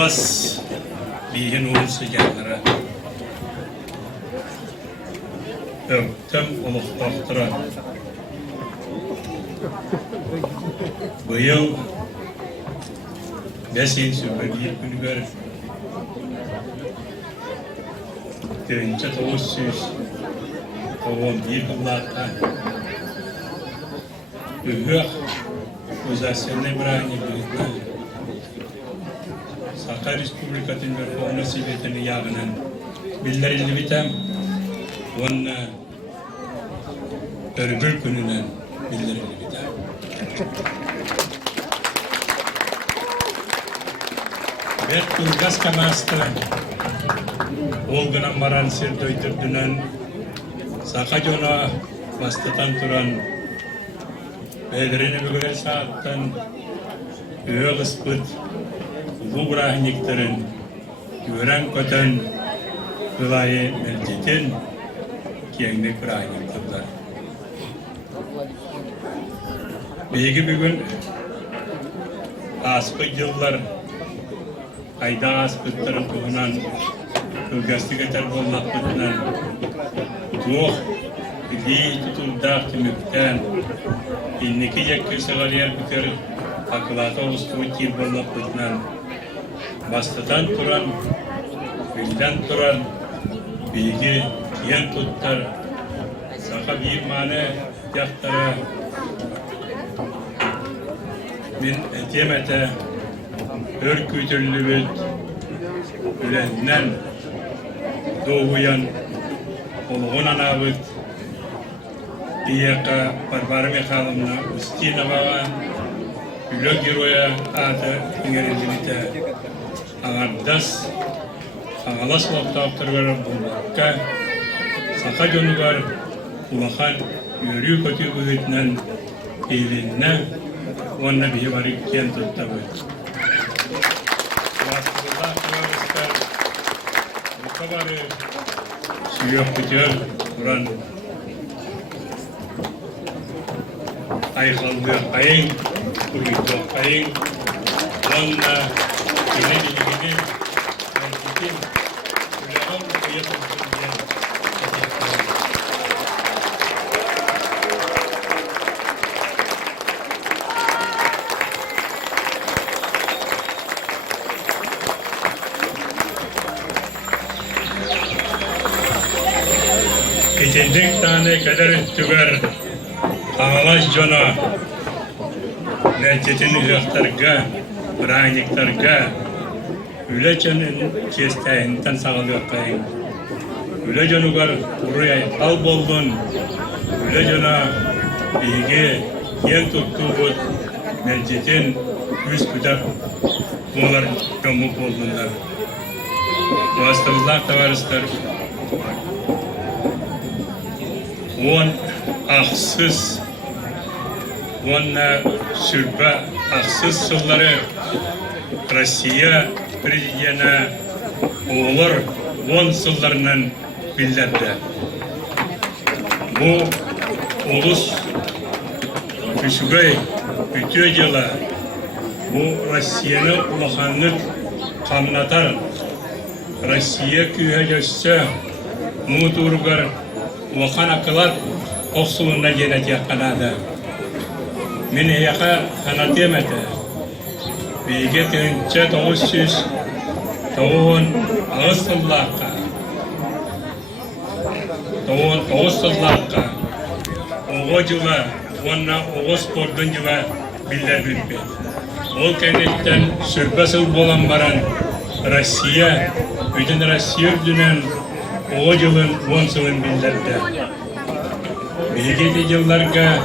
Alas bihin uğursu gelmere. Öktüm uluqtaqtıran. Bu yıl 5 süper bir gün görür. Dönünce 911 yıllarda Ühüq Uzasyanı İbrahim'i bildiğinde Sakar Respublika'nın Verhovna Sovetinin yağının bildirildi bitem onun örgül gününden bildirildi bitem. Ve Turgaz Kamas'ta Olgınan Maran Sirdoydurdu'nun Sakacona Bastıtan Turan Bedrini Bügürel Saat'tan Üye Gıspıt Bu Brahniklerin Güren Köten Hılayı Melcetin Kiyenglik Brahnikler Begi bir gün Askı yıllar Ayda askıtların kuhunan Kılgastık eter bolmak bütünen Tuğ Gidi tutuldağ tümükten İnneki yekkirseğer yer büker Akılata ustuğu kir bolmak bütünen Bastıtan turan Bilden turan Bilgi kiyen tuttar Saka bir mane yaktara Min etiyemete Örkütüllü büt Ülenden Doğuyan Olğun anabıt İyaka barbarı mekalımna Üstine bağa Ülö giroya adı İngilizcilite Ağardas Ağalas vakta aktırgarı bulmakka Saka jonugar Ulakan yörü kötü büyütünen Eğlinne Onna bihi varik kiyen tutta büyüt Vasıfullah kılavuzlar Bu kabarı Suyok bitiyor Kur'an Aykallı ayın Kuyuklu ayın Onna Yine bilgini Merketin Ülağın Kuyuk olsun diye İkinci tane kadar üstüver Ağlaş cana Merketin üyektarga Brahniktarga Üleçenin kesteğinden sağlıyor kayın Üleçenugar Uruyay al boldun Ülecena bilgi yer tuttuğu Merketin yüz kütap Bunlar yomuk oldunlar Vasıflar tavarızlar On aksız, ona sürbe aksız sılları Rusya prezidenti olur 10 sıllarının bildirdi. Bu ulus küçüğü bütün yılı bu Rusya'nın ulakanlık kamnatar Rusya kühecesi muturgar Vakan akılar oksulunda gelet yakaladı. Mini yaka kanat yemedi. Bilge tünce 900 Doğun Ağustos'laka Doğun Ağustos'laka Oğucula Ona Oğuz Korduncuva Bilder Bilbe Ol kendinden sürpesel bolan baran Rusya bütün Rusya dünen Oğuculuğun 10 sılın bildirdi. Bilgili yıllarga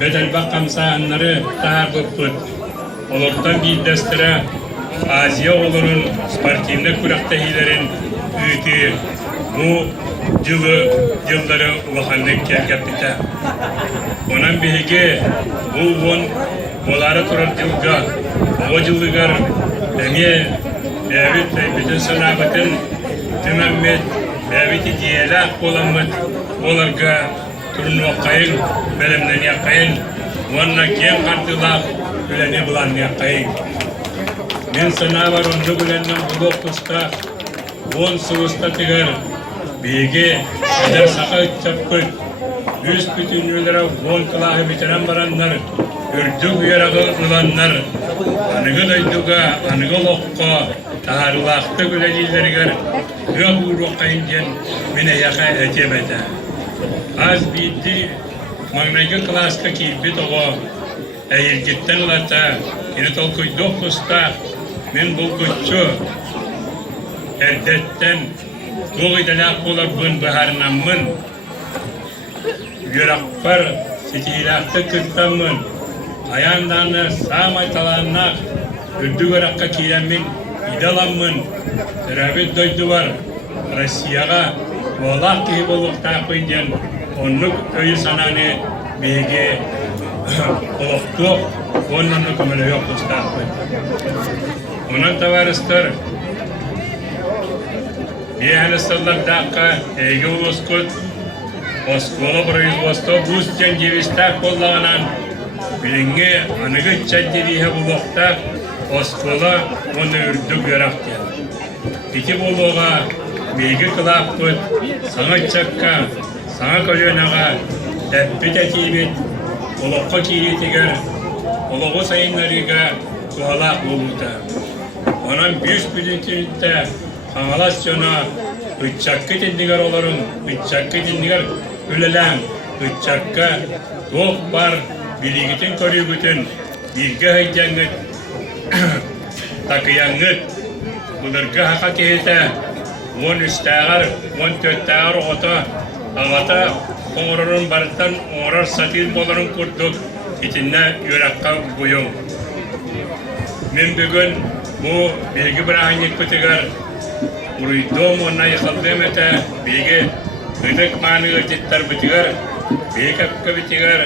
bedel bakam sahanları daha bıpıt. Olurdan bir destire Asya olurun sportivne kuraktahilerin üyütü bu yılları vahanlık kerkepite. Onun bilgi bu on oları turar yılga Oğuculuğar emiye evet bütün sanabatın tümemmet Daviti diyela kolamut olarga turun kayın belemden yakayın wanna kem kartılar üleni bulan yakayın мен сынабар онды гүләннен бұлық тұста, он сұғыста тігер, беге әдір сақа үтчап көт, үз бүтінлері он қылағы бітірен барандар, үрдік үйерағы ұландар, анығы дойдуға, анығы лоққа, тағарылақты гүләлілергер, үе бұруқ қайынден мен аяқа әтемеді. Аз бейді маңнайғы класқа кейбет оғы, әйелгеттен ұлата, кені толкойдоқ тұста, мен бұл көтчі әрдеттен тоғыдалақ болар бұн бұхарнамын, үйерақпар сетейлақты күртамын, аянданы сам айталаннақ, үрді көраққа кейленмен идаламын, түрәбет дойды бар, Россияға олақ кейі болуқта қойден, онлық өйі сананы бейге олықтық, онланы көмілі yok ұста қойды. Онан таварыстыр, бейханыстылардаққа әйгі ұлысқыт, Осколы производство бұстен девістақ болағынан, біліңге анығы чәддевейі бұлықтақ, Осколы оны үрдік өрақтен. Ити болуға бейгі қылақ көт, саңа чакка, саңа көленаға, тәппет әтейбет, олыққа кейретігер, олығы сайынларыға туалақ болуыда. Онан 5 бүлінтілікті қаңалас жона үтчакка тендігер оларың, үтчакка тендігер үліләң, үтчакка тоқ бар, білігітін көрігітін, бірге хайдяңыт, тақияңыт, бұлырғы хақа кейті, 10 үстәғар, 14 тәғар оғыта, ағата қоңырырын барыттан оңырар сатил боларын күрдік, етінне үйраққа бұйың. Мен бүгін бұл белгі бір аңек күтігер, ұрыйдом онна иқылдым әті, беге үдік маңы өтеттер бүтігер, бег әпкі бүтігер,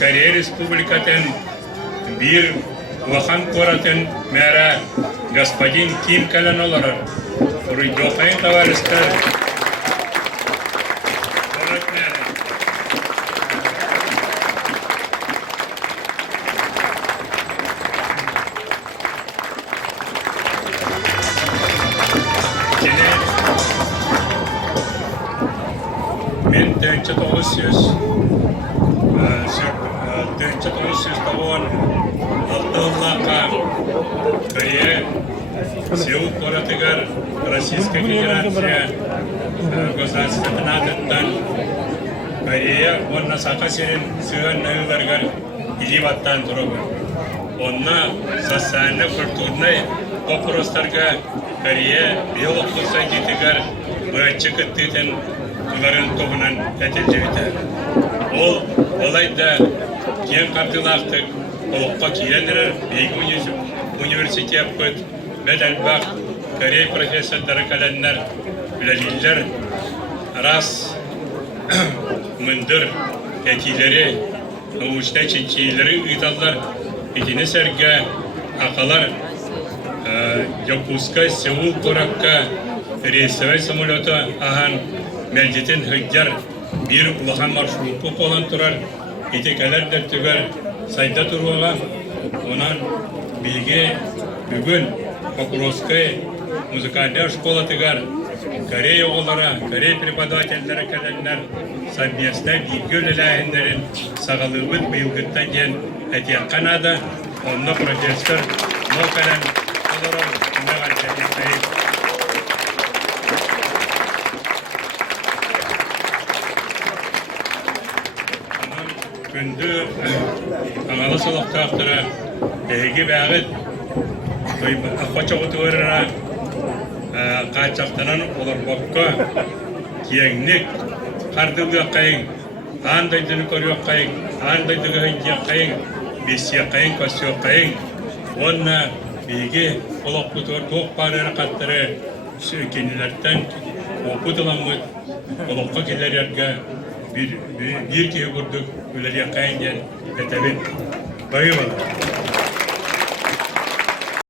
Корея Республикатын бір уахан қоратын мәрі господин Ким кәлін олары. Ұрыйдоқайын товарыстар. Мен дөнчі 900 табуын алтығылаққа Корея Сеул қоратығар Российская Федерация государственный адыттан Корея онна сақа серін сүйген нәуілергер илибаттан тұрығы. Онна социальный культурный вопростарға Корея биолог тұрса кетігер бұратчы күттетін Оларын тобынан әтелдевді. Ол олайда кен қартылақтық, олыққа кейлендірір, бейгі университет көт, бәдәлбақ, Корей профессордары кәләнлер, біләлілер, рас, мұндыр, әтилері, научна ченчейлері ұйталар, етіні сәрге, ақалар, Якутска, Сеул, Коракка, рейсовый самолеты аған, Мәлдетін хүддер бір ұлыған маршрутпы қолан тұрар, етекәлер дәртігер сайда тұруға, онан бейге бүгін Покровская музыкальная школа тігер, Корея оғылара, Корея преподавательдері кәләнлер совместно бейгіл әләйіндерін сағалығыт бейгіттен ден әтек қанады, онны профессор Мокален оларау үмеған сәтестейіп. Күнді аңалы солықтақтыры әйгі бәғіт ақпача ұтығырыра қачақтыран олар баққа киеңнік қардылғы қайын, андайдыны көрі қайын, андайдығы хүйде қайын, бесия қайын, көсия қайын. Онна бейге олақ бұтығыр тоқ барыры қаттыры кенілерден оқытыламыз олаққа келерерге bir kere kurduk, öyle yakayınca etebet. Bayı var.